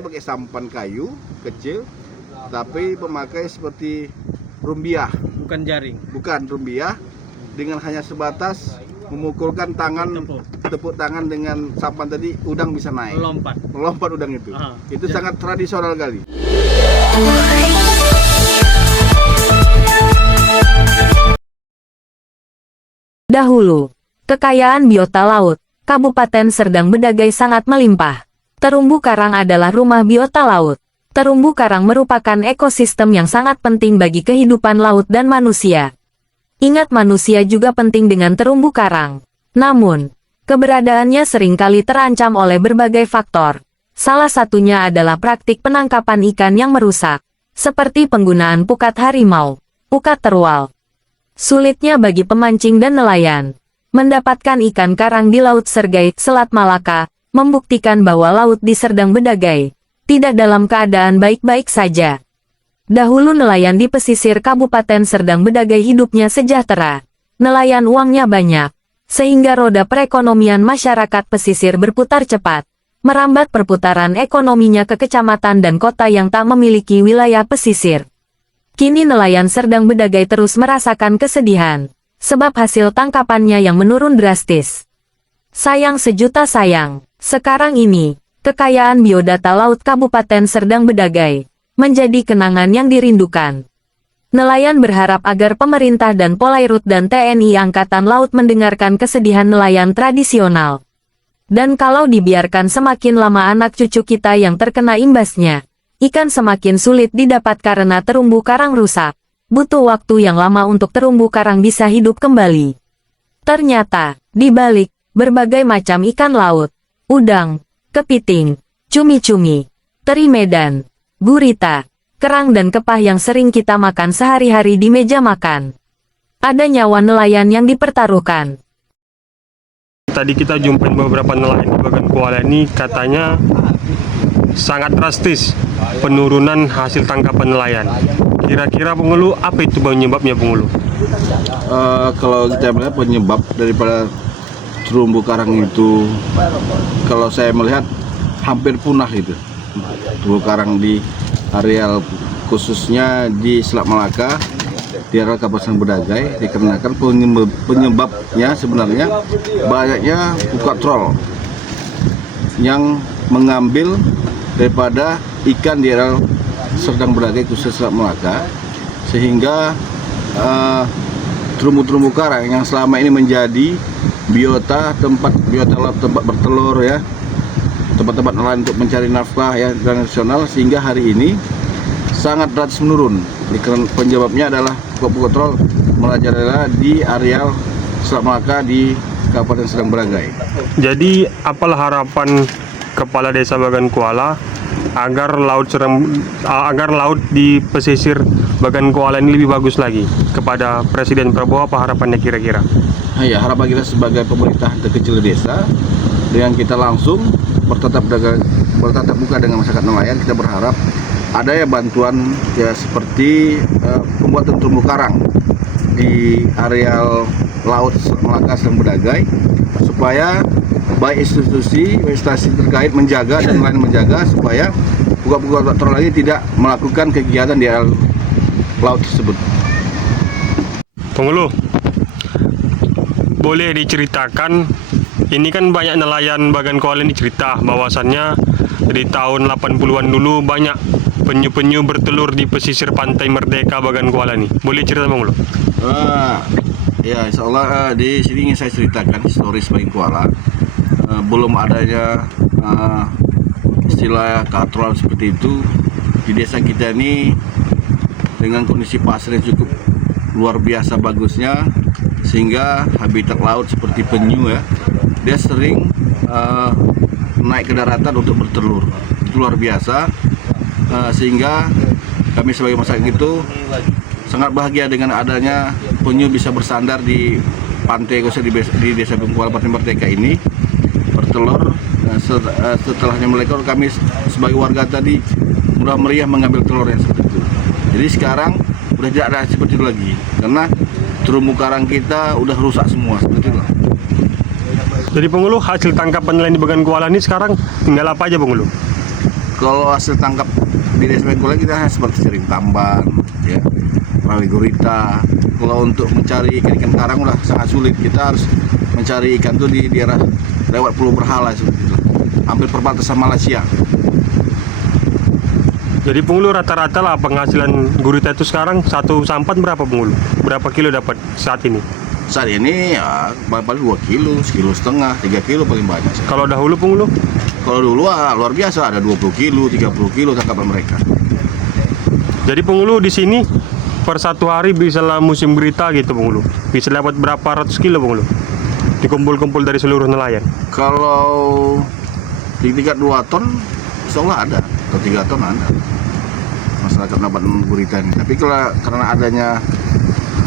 Pakai sampan kayu kecil, tapi pemakai seperti rumbiah. Bukan jaring. Bukan rumbiah, dengan hanya sebatas memukulkan tangan, tepuk tangan dengan sampan tadi, udang bisa naik. Melompat udang itu. Itu sangat tradisional kali. Dahulu, kekayaan biota laut, Kabupaten Serdang Bedagai sangat melimpah. Terumbu karang adalah rumah biota laut. Terumbu karang merupakan ekosistem yang sangat penting bagi kehidupan laut dan manusia. Ingat, manusia juga penting dengan terumbu karang. Namun, keberadaannya seringkali terancam oleh berbagai faktor. Salah satunya adalah praktik penangkapan ikan yang merusak, seperti penggunaan pukat harimau, pukat terwal. Sulitnya bagi pemancing dan nelayan mendapatkan ikan karang di Laut Sergai, Selat Malaka, membuktikan bahwa laut di Serdang Bedagai tidak dalam keadaan baik-baik saja. Dahulu nelayan di pesisir Kabupaten Serdang Bedagai hidupnya sejahtera. Nelayan uangnya banyak, sehingga roda perekonomian masyarakat pesisir berputar cepat, merambat perputaran ekonominya ke kecamatan dan kota yang tak memiliki wilayah pesisir. Kini nelayan Serdang Bedagai terus merasakan kesedihan, sebab hasil tangkapannya yang menurun drastis. Sayang sejuta sayang, sekarang ini, kekayaan biodata laut Kabupaten Serdang Bedagai menjadi kenangan yang dirindukan. Nelayan berharap agar pemerintah dan Polairut dan TNI Angkatan Laut mendengarkan kesedihan nelayan tradisional. Dan kalau dibiarkan semakin lama anak cucu kita yang terkena imbasnya, ikan semakin sulit didapat karena terumbu karang rusak. Butuh waktu yang lama untuk terumbu karang bisa hidup kembali. Ternyata, di balik berbagai macam ikan laut, udang, kepiting, cumi-cumi, teri Medan, gurita, kerang dan kepah yang sering kita makan sehari-hari di meja makan, ada nyawa nelayan yang dipertaruhkan. Tadi kita jumpain beberapa nelayan di Bagan Kuala ini, katanya sangat drastis penurunan hasil tangkapan nelayan. Kira-kira Pengulu, apa itu penyebabnya Pengulu? Kalau kita melihat penyebab daripada terumbu karang itu, kalau saya melihat hampir punah itu. Terumbu karang di areal khususnya di Selat Malaka, di areal Kabupaten Bedagai, dikarenakan penyebabnya sebenarnya banyaknya pukat troll yang mengambil daripada ikan di areal Serdang Bedagai khusus Selat Malaka, sehingga terumbu-terumbu karang yang selama ini menjadi tempat bertelur ya, tempat-tempat nelayan untuk mencari nafkah ya tradisional, sehingga hari ini sangat drastis menurun. Penyebabnya adalah pukat troll merajalela di areal Selat Malaka di Kabupaten Serdang Bedagai. Jadi apalah harapan Kepala Desa Bagan Kuala agar laut di pesisir Bagan Kuala ini lebih bagus lagi? Kepada Presiden Prabowo, apa harapannya kira-kira? Ya, harapan kita sebagai pemerintah terkecil di desa, dengan kita langsung bertatap muka dengan masyarakat nelayan, kita berharap ada ya bantuan ya seperti pembuatan terumbu karang di areal laut Malaka Serdang Bedagai, supaya baik instansi terkait menjaga dan lain menjaga supaya pukat-pukat troll lagi tidak melakukan kegiatan di areal laut tersebut. Pengulu, boleh diceritakan, ini kan banyak nelayan Bagan Kuala ini cerita bahwasannya di tahun 80-an dulu banyak penyu-penyu bertelur di pesisir pantai Merdeka Bagan Kuala ini. Boleh cerita Pengulu? Ya, insya Allah di sini ingin saya ceritakan historis Bagan Kuala. Belum adanya istilah katral seperti itu di desa kita ini, dengan kondisi pasir yang cukup luar biasa bagusnya, sehingga habitat laut seperti penyu ya, dia sering naik ke daratan untuk bertelur. Itu luar biasa, sehingga kami sebagai masyarakat itu sangat bahagia dengan adanya penyu bisa bersandar di pantai khususnya di desa Bengkuala Pantai Merdeka ini bertelur. Setelahnya melekor, kami sebagai warga tadi mudah meriah mengambil telur yang seperti itu. Jadi sekarang udah tidak ada seperti itu lagi, karena terumbu karang kita udah rusak semua seperti itu. Jadi Pengulu, hasil tangkapan nelayan di Bagan Kuala ini sekarang tinggal apa aja Pengulu? Kalau hasil tangkap di desa Bengkola kita seperti sering tamban, ya, rawi gurita. Kalau untuk mencari ikan karang udah sangat sulit. Kita harus mencari ikan tuh di daerah lewat Pulau Berhala seperti itu, hampir perbatasan Malaysia. Jadi Pengulu rata-rata lah penghasilan gurita itu sekarang satu sampan berapa Pengulu? Berapa kilo dapat saat ini? Saat ini ya paling 2 kilo, 1,5 kilo, 3 kilo paling banyak. Kalau dahulu Pengulu? Kalau dulu luar biasa, ada 20 kilo, 30 kilo tangkapan mereka. Jadi Pengulu di sini per satu hari bisa lah musim berita gitu Pengulu. Bisa dapat berapa ratus kilo Pengulu? Dikumpul-kumpul dari seluruh nelayan. Kalau di tingkat 2 ton, insya Allah ada, atau 3 ton ada. Masyarakat dapat gurita ini. Tapi kalau karena adanya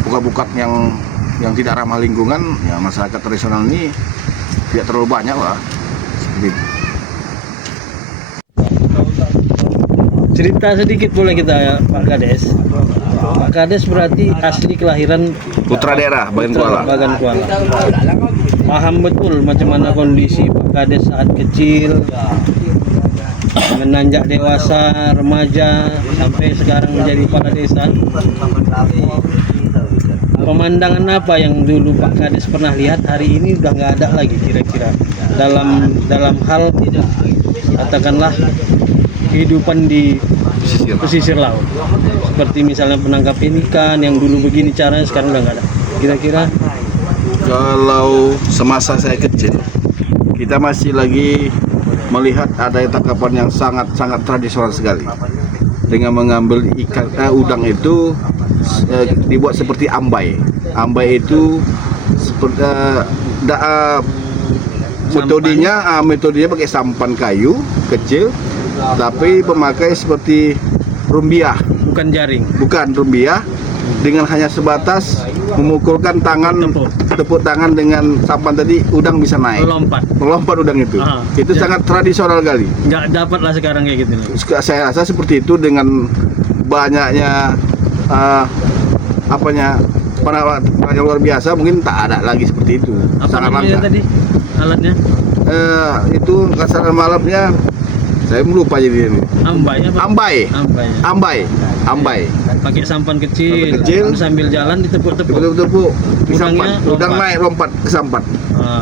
buka-bukat yang tidak ramah lingkungan, ya masyarakat tradisional ini tidak terlalu banyak lah. Seperti itu. Cerita sedikit boleh kita ya Pak Kades. Pak Kades berarti asli kelahiran Putra daerah, Bagan Kuala. Bagan Kuala. Paham betul macam mana kondisi Pak Kades saat kecil, menanjak dewasa, remaja, sampai sekarang menjadi kepala desa. Pemandangan apa yang dulu Pak Kades pernah lihat hari ini udah nggak ada lagi kira-kira dalam hal katakanlah kehidupan di pesisir laut, seperti misalnya penangkapan ikan yang dulu begini caranya sekarang udah nggak ada. Kira-kira Kalau semasa saya kecil, kita masih lagi melihat ada tangkapan yang sangat tradisional sekali. Dengan mengambil ikan udang itu dibuat seperti ambai. Ambai itu seperti metodenya pakai sampan kayu kecil, tapi pemakai seperti rumbiah. bukan jaring. Bukan rumbiah, dengan hanya sebatas memukulkan tangan, tepuk tangan dengan sampan tadi, udang bisa naik. Melompat udang itu. Itu sangat tradisional kali. Nggak dapat lah sekarang kayak gitu. Saya rasa seperti itu dengan banyaknya yang luar biasa, mungkin tak ada lagi seperti itu. Apa Sangat namanya langka. tadi alatnya? Itu kasar malamnya saya lupa jadi ini. Ambai apa? Ambai. Pakai sampan kecil, Sampan kecil. sambil jalan ditepuk-tepuk. Tepuk-tepuk di sampan. Udangnya Udang lompat. naik lompat ke sampan.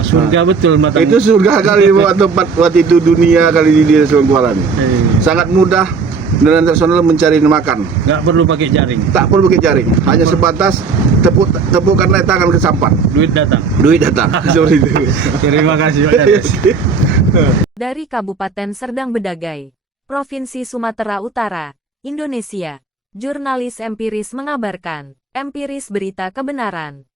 Surga betul mata. Itu surga kali buat tempat waktu itu dunia kali di desa Kuala ini. Sangat mudah nelayan tradisional mencari makan. Nggak perlu pakai jaring. Tak perlu pakai jaring, hanya sebatas tepukan naik tangan ke sampan. Duit datang. Duit datang. Seperti itu. Terima kasih Pak Kades. Dari Kabupaten Serdang Bedagai, Provinsi Sumatera Utara, Indonesia, jurnalis empiris mengabarkan, empiris berita kebenaran.